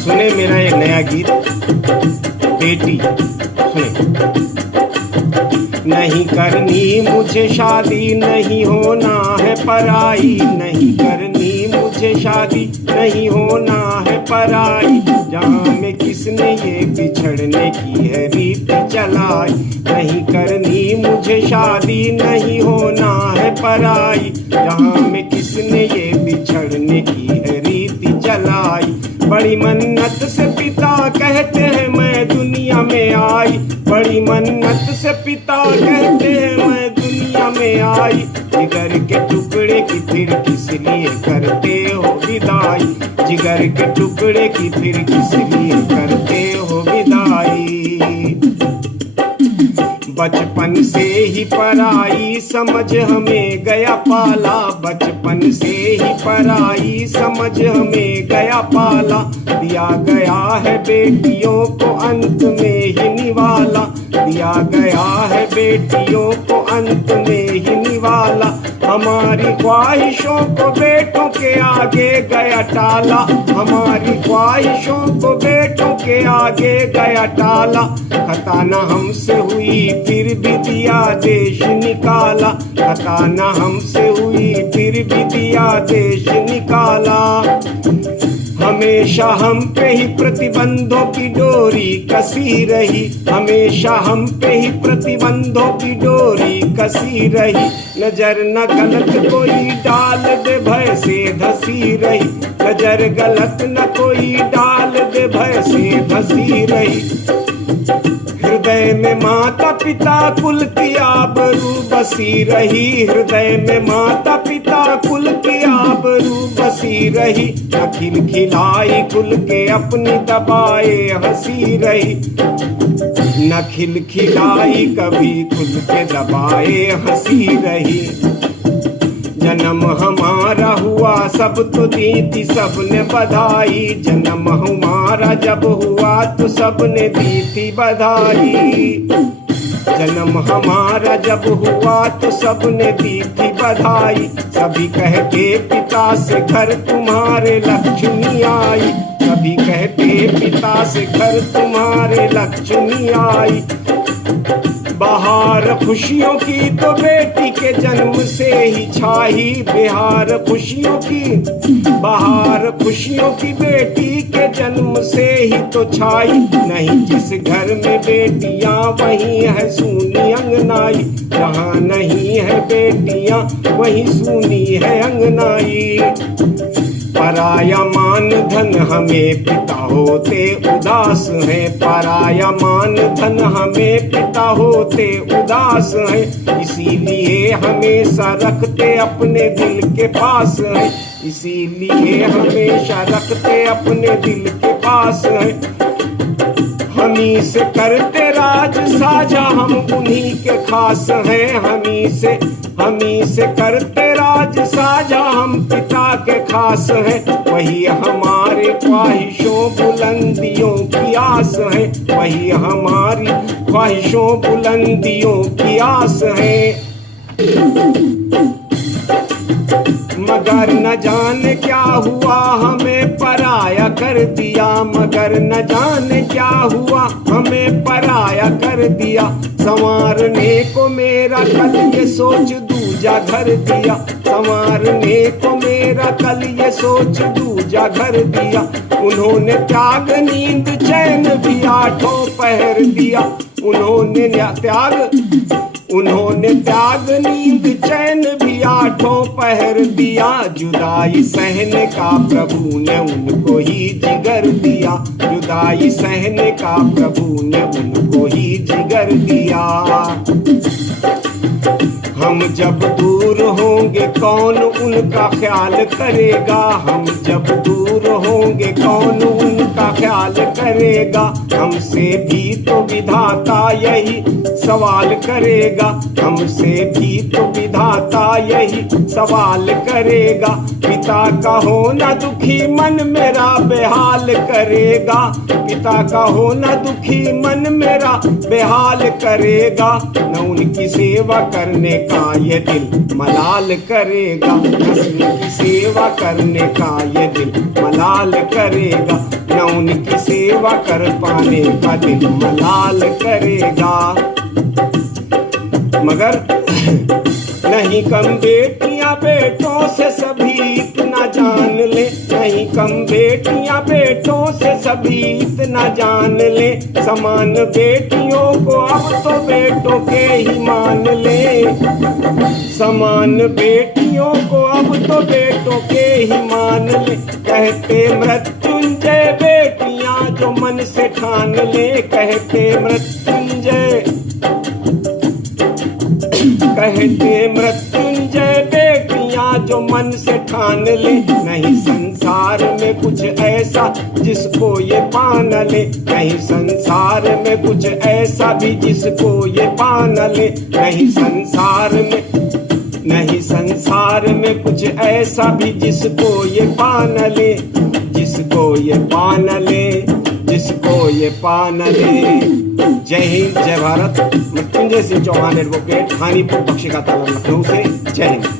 सुने मेरा एक नया गीत बेटी। सुने। नहीं करनी मुझे शादी, नहीं होना है पराई, नहीं करनी मुझे शादी, नहीं होना है पराई। जहाँ में किसने ये बिछड़ने की है रीत चलाई। नहीं करनी मुझे शादी, नहीं होना है पराई। जहाँ में किसने ये बिछड़ने की है रीत चलाई। बड़ी मन्नत से पिता कहते हैं मैं दुनिया में आई। बड़ी मन्नत से पिता कहते हैं मैं दुनिया में आई। जिगर के टुकड़े की फिर किस लिए करते हो विदाई। जिगर के टुकड़े की फिर किस लिए करते हो विदाई। बचपन से ही पराई समझ हमें गया पाला। बचपन से ही पराई समझ हमें गया पाला। दिया गया है बेटियों को अंत में ही निवाला। दिया गया है बेटियों को अंत में ही निवाला। हमारी ख्वाहिशों को बेटों के आगे गया टाला। हमारी ख्वाहिशों को बेटों के आगे गया टाला। खता न हमसे हुई फिर भी दिया देश निकाला। खता न हमसे हुई फिर भी दिया देश निकाला। हमेशा हम पे ही प्रतिबंधों की डोरी कसी रही। हमेशा हम पे ही प्रतिबंधों की डोरी कसी रही। नजर न गलत कोई डाल दे भय से धसी रही। नजर गलत न कोई डाल दे भय से धसी रही। हृदय में माता पिता कुल की आबरू बसी रही। हृदय में माता पिता कुल की आबरू बसी रही। न खिलखिलाई खुल के अपनी दबाए हंसी रही। न खिलखिलाई कभी खुल के दबाए हंसी रही। जन्म हमारा हुआ सब तो दी थी सबने बधाई। जन्म हमारा जब हुआ तो सबने दी थी बधाई। जन्म हमारा जब हुआ तो सबने दी थी बधाई। सभी कहते पिता से घर तुम्हारे लक्ष्मी आई। सभी कहते पिता से घर तुम्हारे लक्ष्मी आई। बहार खुशियों की तो बेटी के जन्म से ही छाई। बिहार खुशियों की, बहार खुशियों की बेटी के जन्म से ही तो छाई। नहीं जिस घर में बेटियां वहीं है सूनी अंगनाई। जहाँ नहीं है बेटियां वहीं सूनी है अंगनाई। पराया मान धन हमें पिता होते उदास हैं। पराया मान धन हमें पिता होते उदास हैं। इसीलिए हमेशा रखते अपने दिल के पास हैं। इसीलिए हमेशा रखते अपने दिल के पास हैं। हमी से करते राज साझा हम उन्हीं के खास हैं। हमी से करते राज साझा हम पिता के खास हैं। वही हमारे ख्वाहिशों बुलंदियों की आस है। वही हमारी ख्वाहिशों बुलंदियों की आस है। मगर न जाने क्या हुआ हमें पराया कर दिया। मगर न जाने क्या हुआ हमें पराया कर दिया। संवारने को मेरा कल ये सोच दूजा घर दिया। संवारने को मेरा कल ये सोच दूजा घर दिया। उन्होंने त्याग नींद चैन भी आठों पहर दिया। उन्होंने त्याग नींद चैन भी आठों पहर दिया। जुदाई सहने का प्रभु ने उनको ही जिगर दिया। जुदाई सहने का प्रभु ने उनको ही जिगर दिया। हम जब दूर होंगे कौन उनका ख्याल करेगा। हम जब दूर होंगे कौन उनका ख्याल करेगा। हमसे भी तो विधाता यही सवाल करेगा। हमसे भी तो विधाता यही सवाल करेगा। पिता का होना दुखी मन मेरा बेहाल करेगा। पिता का होना दुखी मन मेरा बेहाल करेगा। न उनकी सेवा करने का ये दिल मलाल करेगा। न उनकी सेवा करने का ये दिल मलाल करेगा। न उनकी सेवा कर पाने का दिल मलाल करेगा। मगर नहीं कम बेटियां बेटों से सभी इतना जान ले, नहीं कम बेटियां बेटों से सभी इतना जान ले, समान बेटियों को अब तो बेटों के ही मान ले, समान बेटियों को अब तो बेटों के ही मान ले। कहते मृत्युंजय बेटियां जो मन से ठान ले, कहते मृत्युंजय, कहते मृत्युंजय बेटियां जो मन से ठान ले। नहीं संसार में कुछ ऐसा जिसको ये पा न ले, नहीं संसार में कुछ ऐसा भी जिसको ये पा न ले, नहीं संसार में, नहीं संसार में कुछ ऐसा भी जिसको ये पा न ले, जिसको ये पा न ले, जिसको ये पा न ले। जय हिंद, जय भारत। मृत्युंजय सिंह चौहान एडवोकेट, खानीपुर, बख्शी का तालाब, लखनऊ से। जय हिंद।